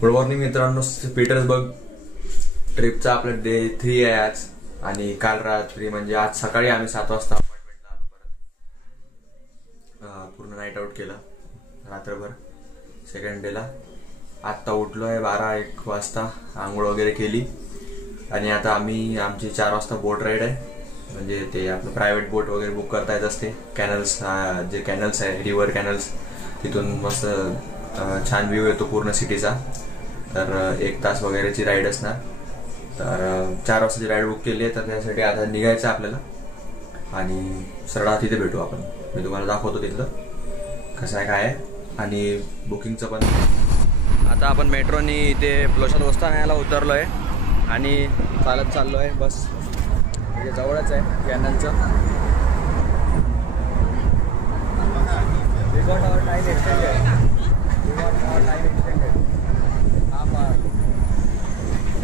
Good morning मित्रांनो, पीटर्सबर्ग ट्रिपचा आपला डे 3 आहे आज. आणि काल रात्री म्हणजे आज सकाळी आम्ही 7 वाजता अपार्टमेंटला आलो. परत पूर्ण नाईट आउट केला रात्रभर सेकंड डेला. आत्ता उठलो आहे 12-1 वाजता, आंघोळ वगैरे केली आणि आता आम्ही आमची 4 वाजता बोट राईड आहे. म्हणजे ते आपलं प्रायव्हेट बोट वगैरे बुक करता येत असते. कॅनल्स, जे कॅनल्स आहे रिव्हर कॅनल्स, तिथून मस्त छान व्ह्यू येतो पूर्ण सिटीचा. तर 1 तास वगैरेची राईड असणार. तर 4 वाजताची राईड बुक केली आहे. तर त्यासाठी आता निघायचं आपल्याला आणि सरळ तिथे भेटू आपण. मी तुम्हाला दाखवतो तिथलं कसं आहे काय आहे आणि बुकिंगचं पण. आता आपण मेट्रोनी इथे प्लोशन वस्तानाला उतरलो आहे आणि चालत चाललो आहे. बस म्हणजे जवळच आहे कॅनलचं. We got our time extended. Half hour.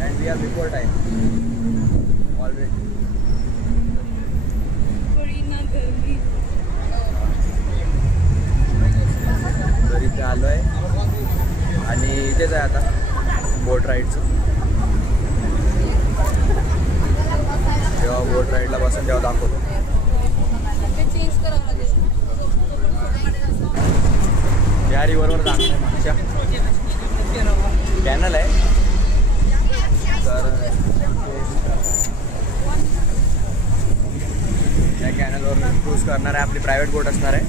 And we are before time. Already. तर इथे आलो आहे आणि इथेच आहे आता बोट राईडचं. जेव्हा बोट राईडला बसून तेव्हा दाखवतो. या रिव्हरवर जाणार आहे. मागच्या कॅनल आहे. तर त्या कॅनलवर क्रूज करणार आहे. आपली प्रायव्हेट बोट असणार आहे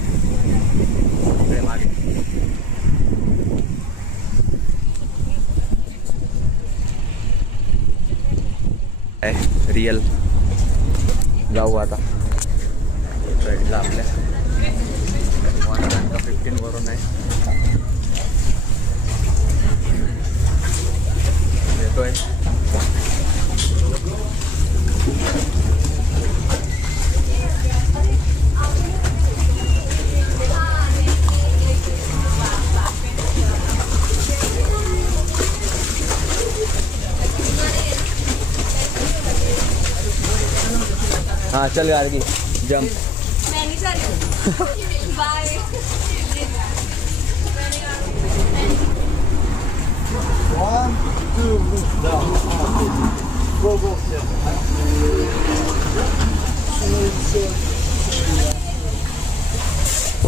इकडे मागे. रिअल जाऊ आता राईडला. आपल्या 1:15 वरून आहे. येतोय हाँ. चल गाड़ी जंप. मैं नहीं जा रही हूँ. Bye. One, two, down. Go, go.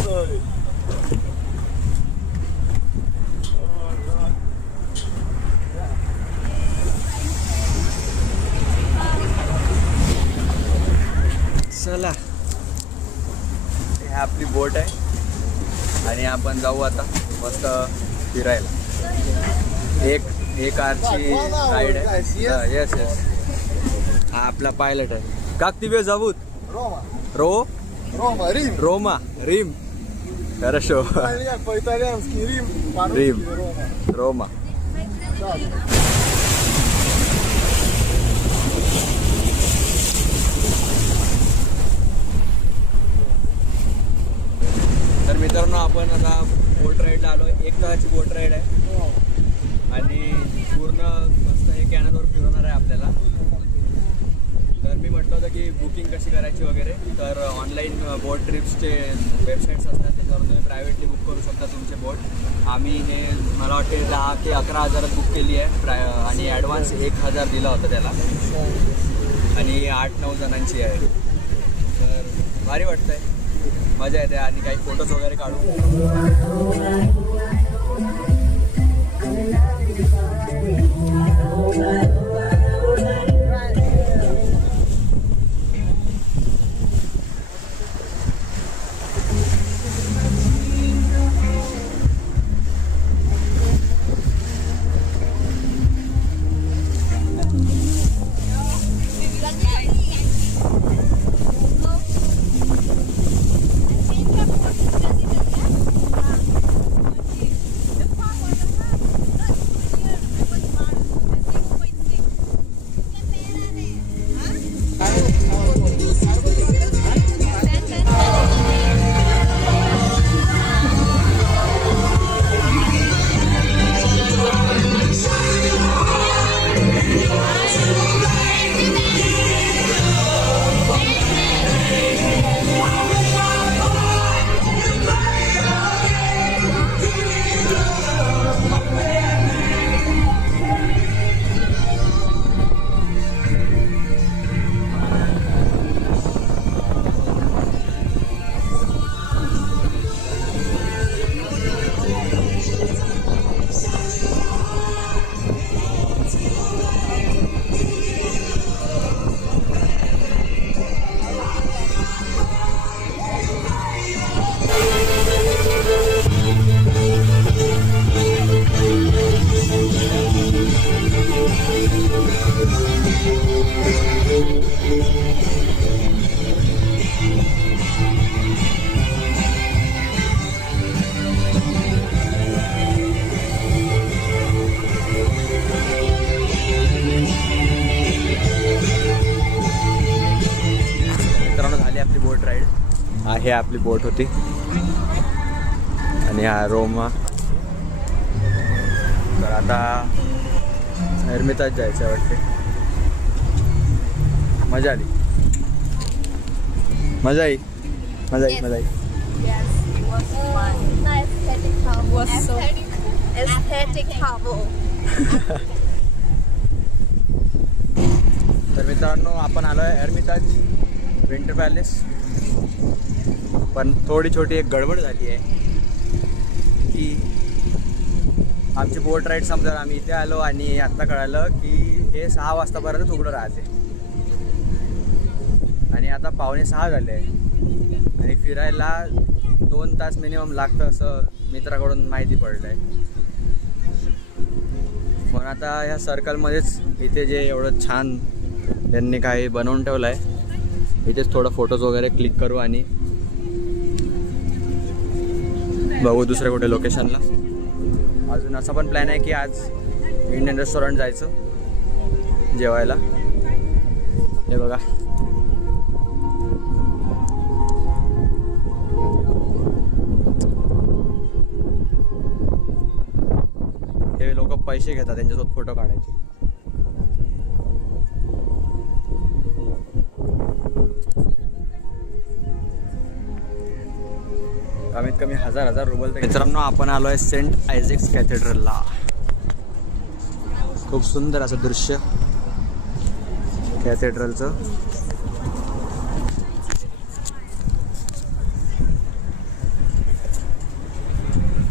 Sorry. चला, हे आपली बोट आहे आणि आपण जाऊ आता मस्त फिरायला. एक कारची राईड आहे. Yes yes. हा आपला पायलट आहे. काकतिबे जाबूत रोमा रिम хорошо. По-итальянски Рим, Рома. तर मित्रांनो, आपण आता बोट राईडला आलो आहे. 1 तासाची बोट राईड आहे आणि पूर्ण मस्त हे कॅनलवर फिरवणार आहे आपल्याला. तर मी म्हटलं होतं की बुकिंग कशी करायची वगैरे. तर ऑनलाईन बोट ट्रिप्सचे वेबसाईट्स असतात, त्याच्यावर तुम्ही प्रायव्हेटली बुक करू शकता तुमचे बोट. आम्ही हे मला वाटते 10 ते 11 हजारात बुक केली आहे आणि ॲडव्हान्स 1,000 दिला होता त्याला. आणि 8-9 जणांची आहे. तर भारी वाटतं आहे, मजा येते आणि काही फोटोज वगैरे काढू. हे आपली बोट होती आणि हा रोमा. तर आता हर्मिताज जायचं आहे वाटते. मजा आली, मजा आई, मजा आई, मजा आई. तर मित्रांनो आपण आलो आहे हर्मिताज विंटर पॅलेस. पण थोडी छोटी एक गडबड झाली आहे की आमची बोट राईड समजा आम्ही इथे आलो आणि आत्ता कळालं की हे 6 वाजतापर्यंत उघडं राहते आणि आता 5:45 झाले आणि फिरायला 2 तास मिनिमम लागतं असं मित्राकडून माहिती पडलं आहे. पण आता ह्या सर्कलमध्येच इथे जे एवढं छान त्यांनी काही बनवून ठेवलं आहे इथेच थोडं फोटोज वगैरे क्लिक करू आणि बघू दुसऱ्या कुठे लोकेशनला. अजून असा पण प्लॅन आहे की आज इंडियन रेस्टॉरंट जायचं जेवायला. हे बघा हे लोक पैसे घेतात त्यांच्यासोबत फोटो काढायचे. कमीत कमी 1000 रुपये. मित्रांनो आपण आलो आहे सेंट आयझॅक्स कॅथेड्रलला. खूप सुंदर असं दृश्य कॅथेड्रलचं.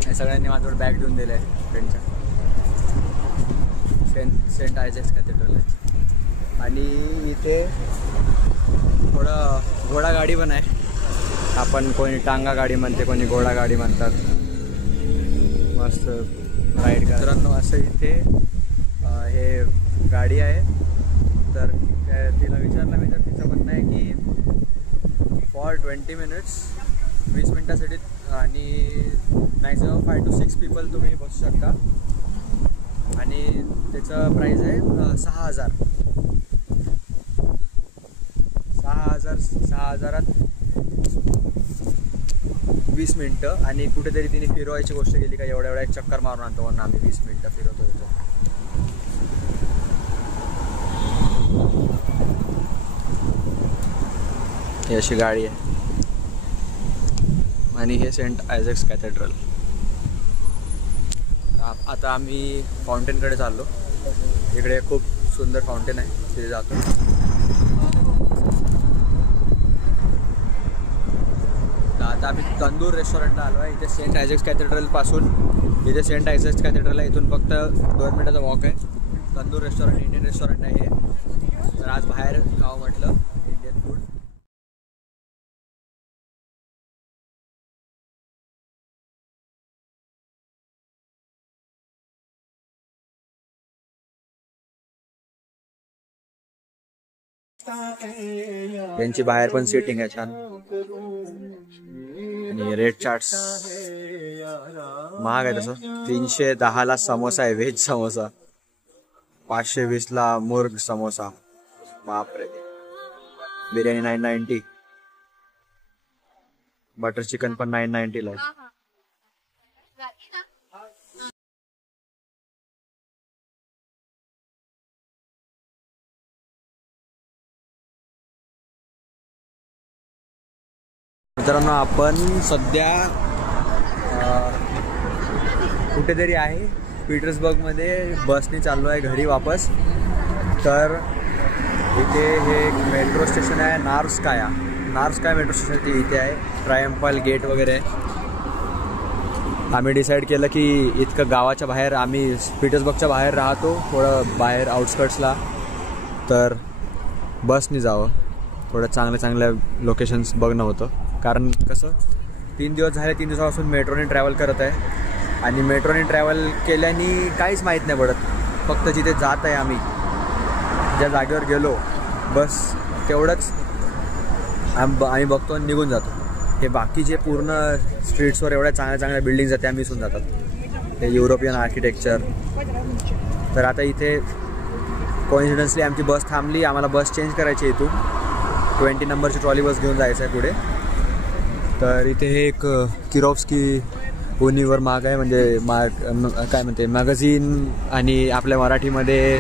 हे सगळ्यांनी माझ्यावर बॅग देऊन दिलं आहे फ्रेंडच्या. सेंट आयझॅक्स कॅथेड्रल आहे आणि इथे थोडं घोडागाडी पण आहे. आपण कोणी टांगा गाडी म्हणते, कोणी घोडा गाडी म्हणतात. मस्त राईड. मित्रांनो असं इथे हे गाडी आहे. तर तिला विचारलं मी तर तिचं म्हणणं आहे की फॉर 20 मिनिट्स 20 मिनटासाठी आणि मॅक्झिमम 5 to 6 पीपल तुम्ही बसू शकता आणि त्याचं प्राईस आहे 6000. 6000 20 मिनटं. आणि कुठेतरी तिने फिरवायची गोष्ट केली का एवढ्या एक चक्कर मारून आणतो म्हणून आम्ही 20 मिनटं फिरवतो इथं. ही अशी गाडी आहे आणि हे सेंट आयझॅक्स कॅथेड्रल. आता आम्ही फाउंटेनकडे चाललो. इकडे खूप सुंदर फाउंटेन आहे, तिथे जातो. आता आम्ही तंदूर रेस्टॉरंटला आलो आहे. इथे सेंट आयझॅक्स कॅथेड्रलपासून इथे सेंट आयझॅक्स कॅथेड्रल आहे. इथून फक्त 2 मिनिटाचा वॉक आहे. तंदूर रेस्टॉरंट इंडियन रेस्टॉरंट आहे हे. तर आज बाहेर खावं म्हटलं इंडियन फूड. त्यांची बाहेर पण सीटिंग आहे छान. आणि रेट चार्ट्स महाग आहे तसं. 310ला समोसा आहे, व्हेज समोसा. 520ला मुर्ग समोसा. बापरे. बिर्याणी 990. बटर चिकन पण 990ला आहे. मित्रांनो आपण सध्या कुठेतरी आहे पीटर्सबर्गमध्ये. बसने चाललो आहे घरी वापस. तर इथे हे मेट्रो स्टेशन आहे नार्स्काया मेट्रो स्टेशन इथे आहे. ट्रायम्फल गेट वगैरे. आम्ही डिसाईड केलं की इतकं गावाच्या बाहेर, आम्ही पीटर्सबर्गच्या बाहेर राहतो थोडं बाहेर आउटस्कर्ट्सला, तर बसने जावं. थोडं चांगल्या लोकेशन्स बघणं होतं. कारण कसं 3 दिवस झाले, 3 दिवसापासून मेट्रोने ट्रॅव्हल करत आहे आणि मेट्रोने ट्रॅव्हल केल्याने काहीच माहीत नाही पडत. फक्त जिथे जात आहे आम्ही, ज्या जागेवर गेलो बस तेवढंच आम्ही बघतो आणि निघून जातो. हे बाकी जे पूर्ण स्ट्रीट्सवर एवढ्या चांगल्या बिल्डिंग्स आहेत त्या मिसून जातात. हे युरोपियन आर्किटेक्चर. तर आता इथे कोइन्सिडन्सली आमची बस थांबली. आम्हाला बस चेंज करायची आहे. इथून 20 नंबरची ट्रॉली बस घेऊन जायचं आहे पुढे. तर इथे हे एक किरोव्स्की उनिवर माग आहे, म्हणजे काय म्हणते मॅगझिन, आणि आपल्या मराठीमध्ये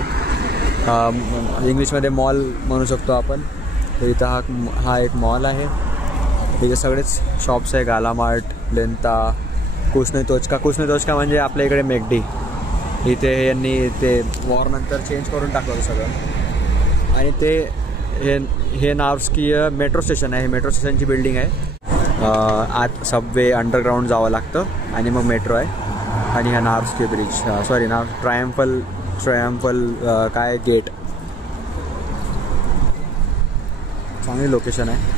इंग्लिशमध्ये मॉल म्हणू शकतो आपण. तर इथं हा एक मॉल आहे. इथे सगळेच शॉप्स आहे, गालामार्ट, लेंता, कुशने तोचका म्हणजे आपल्या इकडे मेकडी. इथे यांनी ते वॉरनंतर चेंज करून टाकलं होतं सगळं. आणि ते हे नार्व्स्की मेट्रो स्टेशन आहे. मेट्रो स्टेशनची बिल्डिंग आहे. आत सबवे अंडरग्राऊंड जावं लागतं आणि मग मेट्रो आहे. आणि हा नार्व्स्की ब्रिज, सॉरी ट्रायम्फल काय गेट. चांगली लोकेशन आहे.